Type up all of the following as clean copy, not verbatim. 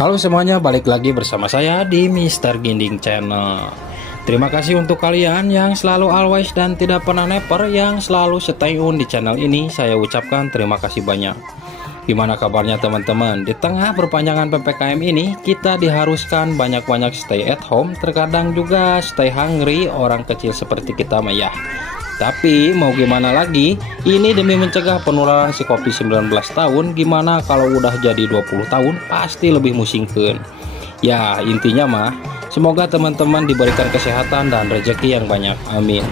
Halo semuanya, balik lagi bersama saya di Mr. Ginding Channel. Terima kasih untuk kalian yang selalu always dan tidak pernah never, yang selalu stay tune di channel ini. Saya ucapkan terima kasih banyak. Gimana kabarnya teman-teman? Di tengah perpanjangan PPKM ini, kita diharuskan banyak-banyak stay at home, terkadang juga stay hungry, orang kecil seperti kita mah ya. Tapi mau gimana lagi, ini demi mencegah penularan si COVID-19 tahun. Gimana kalau udah jadi 20 tahun, pasti lebih musingkeun. Ya intinya mah, semoga teman-teman diberikan kesehatan dan rezeki yang banyak, amin.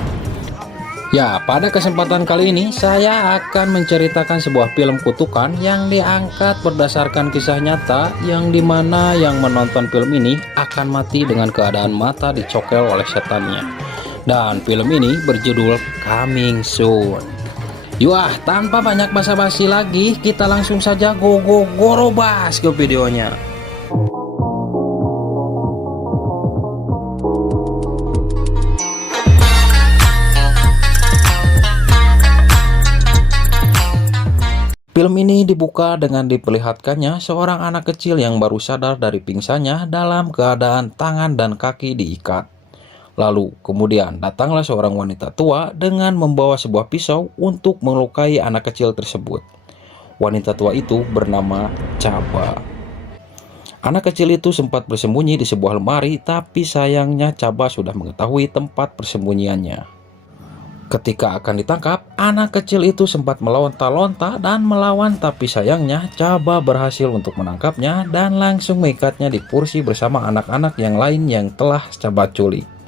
Ya, pada kesempatan kali ini saya akan menceritakan sebuah film kutukan yang diangkat berdasarkan kisah nyata, yang dimana yang menonton film ini akan mati dengan keadaan mata dicokel oleh setannya. Dan film ini berjudul Coming Soon. Yuk, tanpa banyak basa-basi lagi, kita langsung saja gorobas ke videonya. Film ini dibuka dengan diperlihatkannya seorang anak kecil yang baru sadar dari pingsannya dalam keadaan tangan dan kaki diikat. Lalu kemudian datanglah seorang wanita tua dengan membawa sebuah pisau untuk melukai anak kecil tersebut. Wanita tua itu bernama Chaba. Anak kecil itu sempat bersembunyi di sebuah lemari, tapi sayangnya Chaba sudah mengetahui tempat persembunyiannya. Ketika akan ditangkap, anak kecil itu sempat melonta-lonta dan melawan, tapi sayangnya Chaba berhasil untuk menangkapnya dan langsung mengikatnya di kursi bersama anak-anak yang lain yang telah Chaba culik.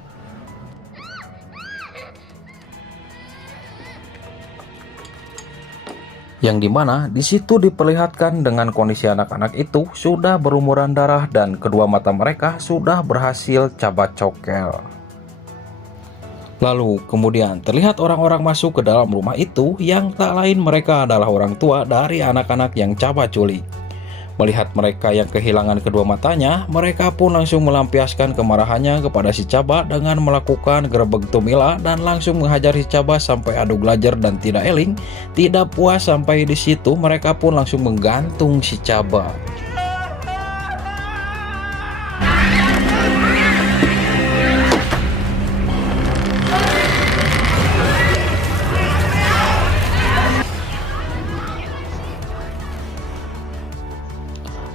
Yang dimana di situ diperlihatkan dengan kondisi anak-anak itu sudah berumuran darah dan kedua mata mereka sudah berhasil Chaba cokel. Lalu kemudian terlihat orang-orang masuk ke dalam rumah itu, yang tak lain mereka adalah orang tua dari anak-anak yang Chaba culik. Melihat mereka yang kehilangan kedua matanya, mereka pun langsung melampiaskan kemarahannya kepada si Chaba dengan melakukan gerebek tumila dan langsung menghajar si Chaba sampai adu glajer dan tidak eling. Tidak puas sampai di situ, mereka pun langsung menggantung si Chaba.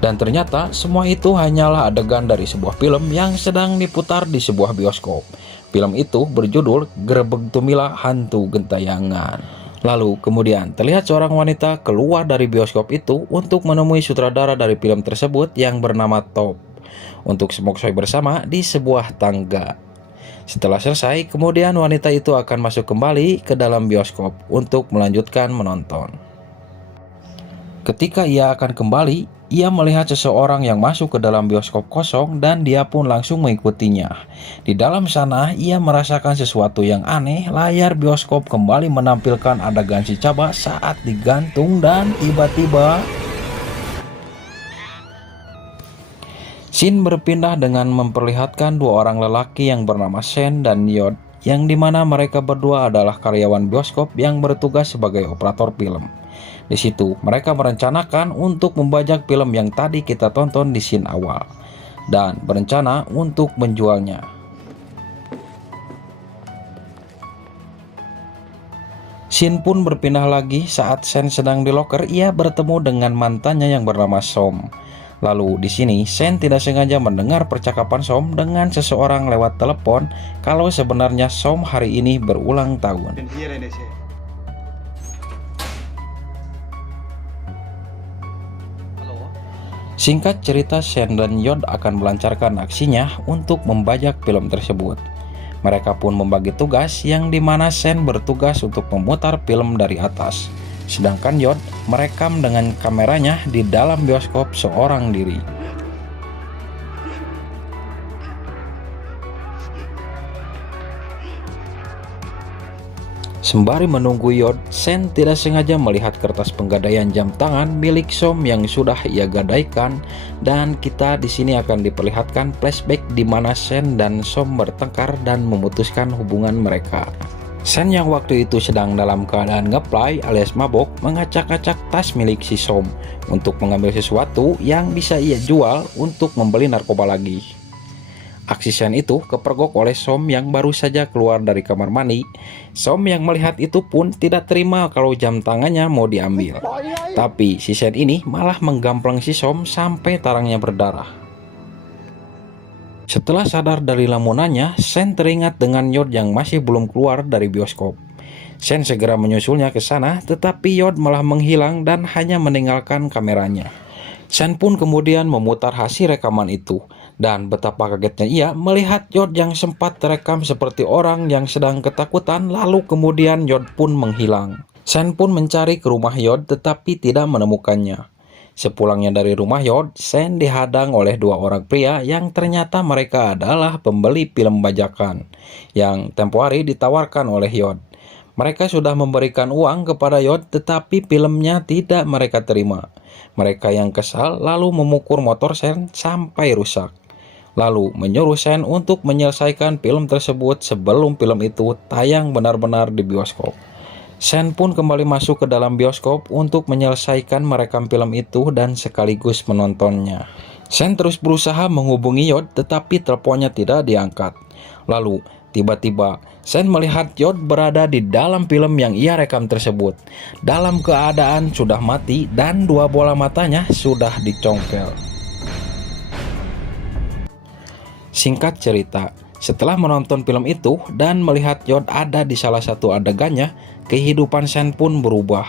Dan ternyata semua itu hanyalah adegan dari sebuah film yang sedang diputar di sebuah bioskop. Film itu berjudul Gerebeg Tumila Hantu Gentayangan. Lalu kemudian terlihat seorang wanita keluar dari bioskop itu untuk menemui sutradara dari film tersebut yang bernama Top, untuk semoksoi bersama di sebuah tangga. Setelah selesai, kemudian wanita itu akan masuk kembali ke dalam bioskop untuk melanjutkan menonton. Ketika ia akan kembali, ia melihat seseorang yang masuk ke dalam bioskop kosong dan dia pun langsung mengikutinya. Di dalam sana ia merasakan sesuatu yang aneh. Layar bioskop kembali menampilkan adegan si Chaba saat digantung dan tiba-tiba scene berpindah dengan memperlihatkan dua orang lelaki yang bernama Sen dan Yod, yang dimana mereka berdua adalah karyawan bioskop yang bertugas sebagai operator film. Di situ mereka merencanakan untuk membajak film yang tadi kita tonton di scene awal dan berencana untuk menjualnya. Scene pun berpindah lagi saat Sen sedang di loker. Ia bertemu dengan mantannya yang bernama Som. Lalu di sini Sen tidak sengaja mendengar percakapan Som dengan seseorang lewat telepon, kalau sebenarnya Som hari ini berulang tahun. Singkat cerita, Sen dan Yod akan melancarkan aksinya untuk membajak film tersebut. Mereka pun membagi tugas, yang dimana Sen bertugas untuk memutar film dari atas, sedangkan Yod merekam dengan kameranya di dalam bioskop seorang diri. Sembari menunggu Yod, Sen tidak sengaja melihat kertas penggadaian jam tangan milik Som yang sudah ia gadaikan, dan kita di sini akan diperlihatkan flashback di mana Sen dan Som bertengkar dan memutuskan hubungan mereka. Sen yang waktu itu sedang dalam keadaan ngeplay alias mabok mengacak-acak tas milik si Som untuk mengambil sesuatu yang bisa ia jual untuk membeli narkoba lagi. Aksi Sen itu kepergok oleh Som yang baru saja keluar dari kamar mandi. Som yang melihat itu pun tidak terima kalau jam tangannya mau diambil. Tapi si Sen ini malah menggampleng si Som sampai tarangnya berdarah. Setelah sadar dari lamunannya, Sen teringat dengan Yod yang masih belum keluar dari bioskop. Sen segera menyusulnya ke sana, tetapi Yod malah menghilang dan hanya meninggalkan kameranya. Sen pun kemudian memutar hasil rekaman itu, dan betapa kagetnya ia melihat Yod yang sempat terekam seperti orang yang sedang ketakutan, lalu kemudian Yod pun menghilang. Sen pun mencari ke rumah Yod tetapi tidak menemukannya. Sepulangnya dari rumah Yod, Sen dihadang oleh dua orang pria yang ternyata mereka adalah pembeli film bajakan yang tempo hari ditawarkan oleh Yod. Mereka sudah memberikan uang kepada Yod tetapi filmnya tidak mereka terima. Mereka yang kesal lalu memukul motor Sen sampai rusak. Lalu menyuruh Sen untuk menyelesaikan film tersebut sebelum film itu tayang benar-benar di bioskop. Sen pun kembali masuk ke dalam bioskop untuk menyelesaikan merekam film itu dan sekaligus menontonnya. Sen terus berusaha menghubungi Yod tetapi teleponnya tidak diangkat. Lalu tiba-tiba Sen melihat Yod berada di dalam film yang ia rekam tersebut, dalam keadaan sudah mati dan dua bola matanya sudah dicongkel. Singkat cerita, setelah menonton film itu dan melihat Yod ada di salah satu adegannya, kehidupan Sen pun berubah.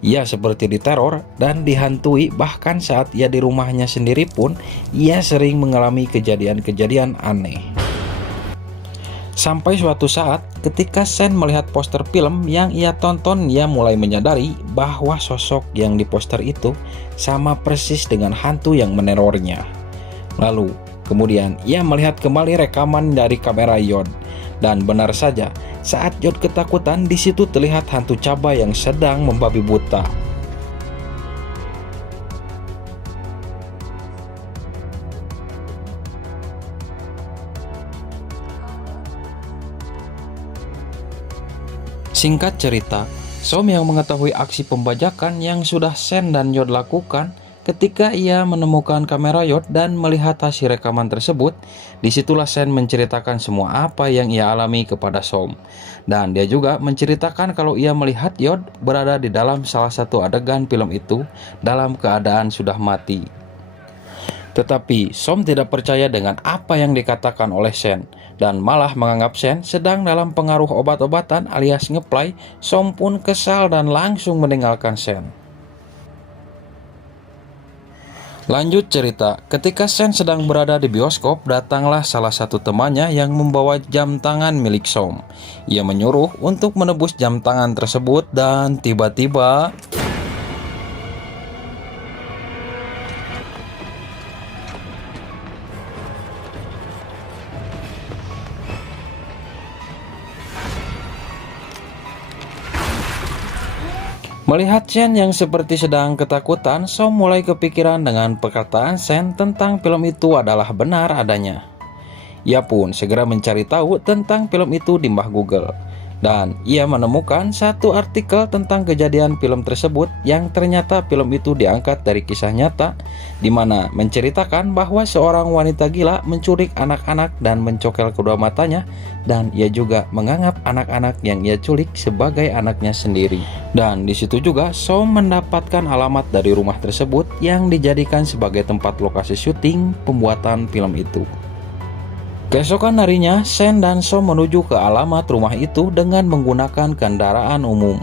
Ia seperti diteror dan dihantui, bahkan saat ia di rumahnya sendiri pun ia sering mengalami kejadian-kejadian aneh. Sampai suatu saat ketika Sen melihat poster film yang ia tonton, ia mulai menyadari bahwa sosok yang di poster itu sama persis dengan hantu yang menerornya. Lalu kemudian ia melihat kembali rekaman dari kamera Yod. Dan benar saja, saat Yod ketakutan, di situ terlihat hantu cabai yang sedang membabi buta. Singkat cerita, Som yang mengetahui aksi pembajakan yang sudah Sen dan Yod lakukan, ketika ia menemukan kamera Yod dan melihat hasil rekaman tersebut, disitulah Sen menceritakan semua apa yang ia alami kepada Som. Dan dia juga menceritakan kalau ia melihat Yod berada di dalam salah satu adegan film itu dalam keadaan sudah mati. Tetapi Som tidak percaya dengan apa yang dikatakan oleh Sen dan malah menganggap Sen sedang dalam pengaruh obat-obatan alias ngeplay. Som pun kesal dan langsung meninggalkan Sen. Lanjut cerita, ketika Sen sedang berada di bioskop, datanglah salah satu temannya yang membawa jam tangan milik Som. Ia menyuruh untuk menebus jam tangan tersebut dan tiba-tiba melihat Sen yang seperti sedang ketakutan, Som mulai kepikiran dengan perkataan Sen tentang film itu adalah benar adanya. Ia pun segera mencari tahu tentang film itu di mbah Google. Dan ia menemukan satu artikel tentang kejadian film tersebut yang ternyata film itu diangkat dari kisah nyata, di mana menceritakan bahwa seorang wanita gila menculik anak-anak dan mencokel kedua matanya, dan ia juga menganggap anak-anak yang ia culik sebagai anaknya sendiri. Dan di situ juga Som mendapatkan alamat dari rumah tersebut yang dijadikan sebagai tempat lokasi syuting pembuatan film itu. Keesokan harinya, Sen dan Som menuju ke alamat rumah itu dengan menggunakan kendaraan umum.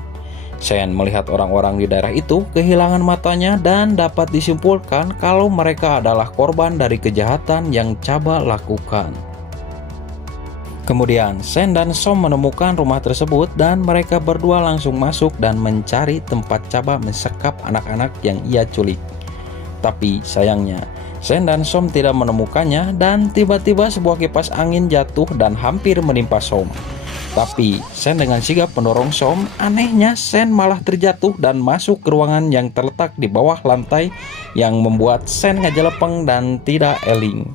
Sen melihat orang-orang di daerah itu kehilangan matanya dan dapat disimpulkan kalau mereka adalah korban dari kejahatan yang Caba lakukan. Kemudian Sen dan Som menemukan rumah tersebut dan mereka berdua langsung masuk dan mencari tempat Caba mensekap anak-anak yang ia culik. Tapi sayangnya Sen dan Som tidak menemukannya dan tiba-tiba sebuah kipas angin jatuh dan hampir menimpa Som. Tapi Sen dengan sigap mendorong Som, anehnya Sen malah terjatuh dan masuk ke ruangan yang terletak di bawah lantai yang membuat Sen ngajelepeng dan tidak eling.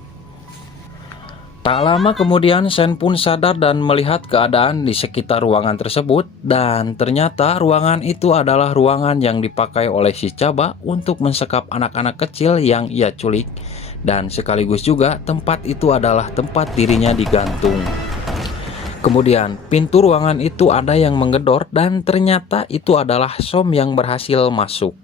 Tak lama kemudian Sen pun sadar dan melihat keadaan di sekitar ruangan tersebut, dan ternyata ruangan itu adalah ruangan yang dipakai oleh si Chaba untuk mensekap anak-anak kecil yang ia culik, dan sekaligus juga tempat itu adalah tempat dirinya digantung. Kemudian pintu ruangan itu ada yang menggedor dan ternyata itu adalah Som yang berhasil masuk.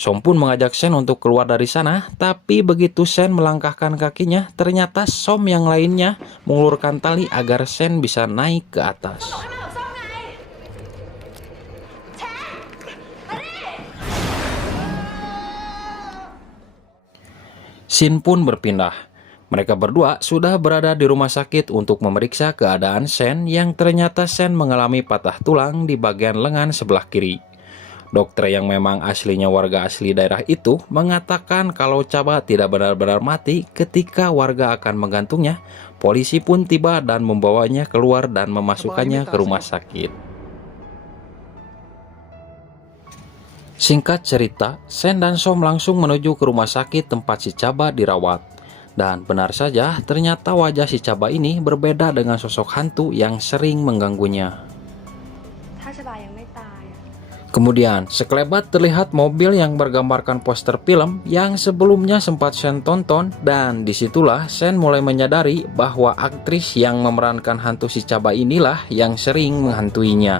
Som pun mengajak Sen untuk keluar dari sana, tapi begitu Sen melangkahkan kakinya, ternyata Som yang lainnya mengulurkan tali agar Sen bisa naik ke atas. Scene pun berpindah. Mereka berdua sudah berada di rumah sakit untuk memeriksa keadaan Sen yang ternyata Sen mengalami patah tulang di bagian lengan sebelah kiri. Dokter yang memang aslinya warga asli daerah itu mengatakan kalau Chaba tidak benar-benar mati ketika warga akan menggantungnya. Polisi pun tiba dan membawanya keluar dan memasukkannya ke rumah sakit. Singkat cerita, Sen dan Som langsung menuju ke rumah sakit tempat si Chaba dirawat. Dan benar saja, ternyata wajah si Chaba ini berbeda dengan sosok hantu yang sering mengganggunya. Kemudian, sekelebat terlihat mobil yang bergambarkan poster film yang sebelumnya sempat Sen tonton, dan disitulah Sen mulai menyadari bahwa aktris yang memerankan hantu si Chaba inilah yang sering menghantuinya.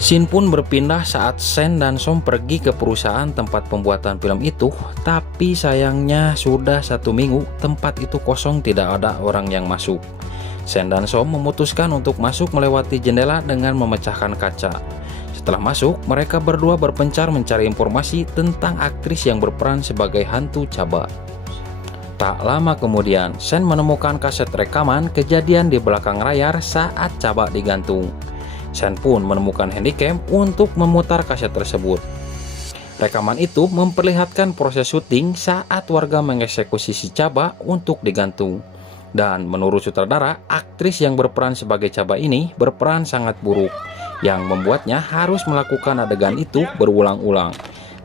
Scene pun berpindah saat Sen dan Som pergi ke perusahaan tempat pembuatan film itu, tapi sayangnya sudah 1 minggu tempat itu kosong, tidak ada orang yang masuk. Sen dan Som memutuskan untuk masuk melewati jendela dengan memecahkan kaca. Setelah masuk, mereka berdua berpencar mencari informasi tentang aktris yang berperan sebagai hantu Chaba. Tak lama kemudian, Sen menemukan kaset rekaman kejadian di belakang layar saat Chaba digantung. Sen pun menemukan handycam untuk memutar kaset tersebut. Rekaman itu memperlihatkan proses syuting saat warga mengeksekusi si Chaba untuk digantung. Dan menurut sutradara, aktris yang berperan sebagai Chaba ini berperan sangat buruk, yang membuatnya harus melakukan adegan itu berulang-ulang.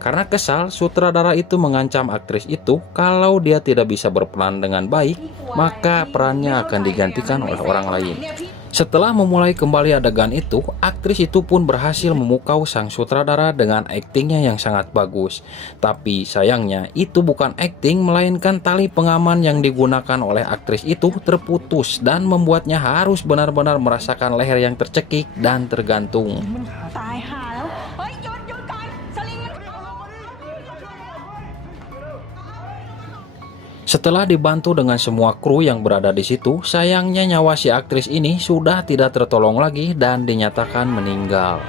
Karena kesal, sutradara itu mengancam aktris itu kalau dia tidak bisa berperan dengan baik, maka perannya akan digantikan oleh orang lain. Setelah memulai kembali adegan itu, aktris itu pun berhasil memukau sang sutradara dengan aktingnya yang sangat bagus. Tapi sayangnya itu bukan akting, melainkan tali pengaman yang digunakan oleh aktris itu terputus dan membuatnya harus benar-benar merasakan leher yang tercekik dan tergantung. Setelah dibantu dengan semua kru yang berada di situ, sayangnya nyawa si aktris ini sudah tidak tertolong lagi dan dinyatakan meninggal.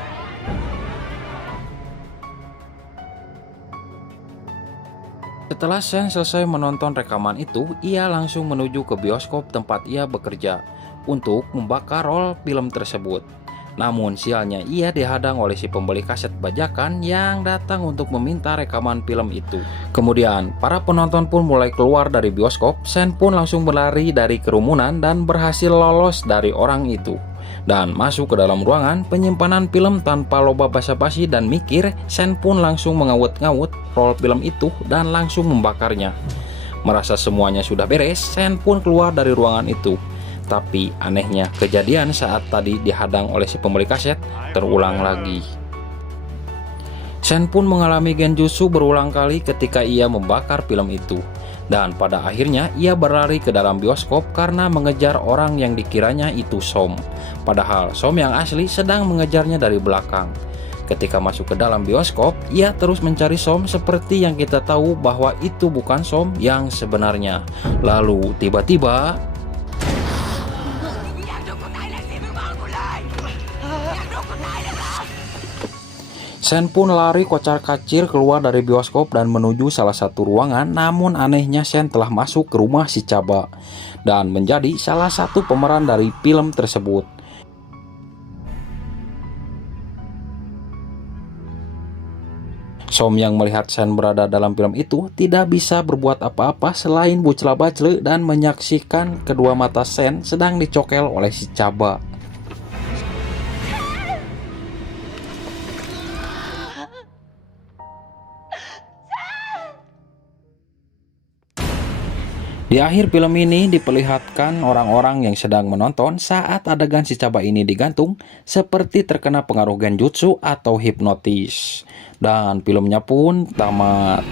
Setelah Sen selesai menonton rekaman itu, ia langsung menuju ke bioskop tempat ia bekerja untuk membakar roll film tersebut. Namun sialnya ia dihadang oleh si pembeli kaset bajakan yang datang untuk meminta rekaman film itu. Kemudian para penonton pun mulai keluar dari bioskop. Sen pun langsung berlari dari kerumunan dan berhasil lolos dari orang itu dan masuk ke dalam ruangan penyimpanan film tanpa loba basa-basi dan mikir. Sen pun langsung mengawut-ngawut roll film itu dan langsung membakarnya. Merasa semuanya sudah beres, Sen pun keluar dari ruangan itu. Tapi anehnya, kejadian saat tadi dihadang oleh si pembeli kaset terulang lagi. Sen pun mengalami genjutsu berulang kali ketika ia membakar film itu. Dan pada akhirnya ia berlari ke dalam bioskop karena mengejar orang yang dikiranya itu Som. Padahal Som yang asli sedang mengejarnya dari belakang. Ketika masuk ke dalam bioskop, ia terus mencari Som seperti yang kita tahu bahwa itu bukan Som yang sebenarnya. Lalu tiba-tiba Sen pun lari kocar-kacir keluar dari bioskop dan menuju salah satu ruangan. Namun anehnya Sen telah masuk ke rumah si Chaba dan menjadi salah satu pemeran dari film tersebut. Som yang melihat Sen berada dalam film itu tidak bisa berbuat apa-apa selain bucla-bacle dan menyaksikan kedua mata Sen sedang dicokel oleh si Chaba. Di akhir film ini diperlihatkan orang-orang yang sedang menonton saat adegan si Chaba ini digantung seperti terkena pengaruh genjutsu atau hipnotis. Dan filmnya pun tamat